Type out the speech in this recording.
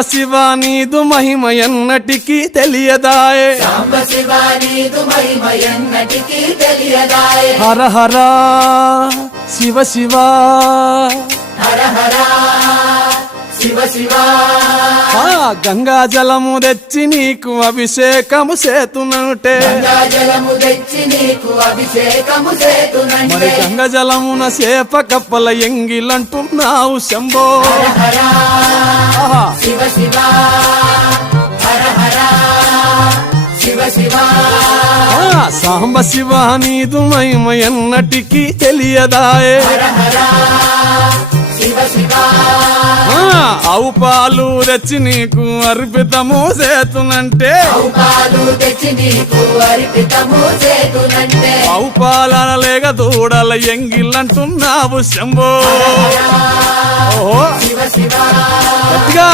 శివ నీదు మహిమ ఎన్నటికీ తెలియదాయే. హర హర శివ శివ. హర హర శివ శివ. ఆ గంగా జలము తెచ్చి నీకు అభిషేకము చేతునంటే. గంగా జలము తెచ్చి నీకు అభిషేకము మరి గంగ జలమున చేప కప్పల ఎంగిలంటున్నావు శంభో. శివ సాంబ శివ నీదు మహిమ ఎన్నటికీ తెలియదాయే. ఆవు పాలు తెచ్చి నీకు అర్పితము చేతునంటే. ఆవు పాలన లేక దూడల ఎంగిలంటున్నావు శంభో. గట్టిగా.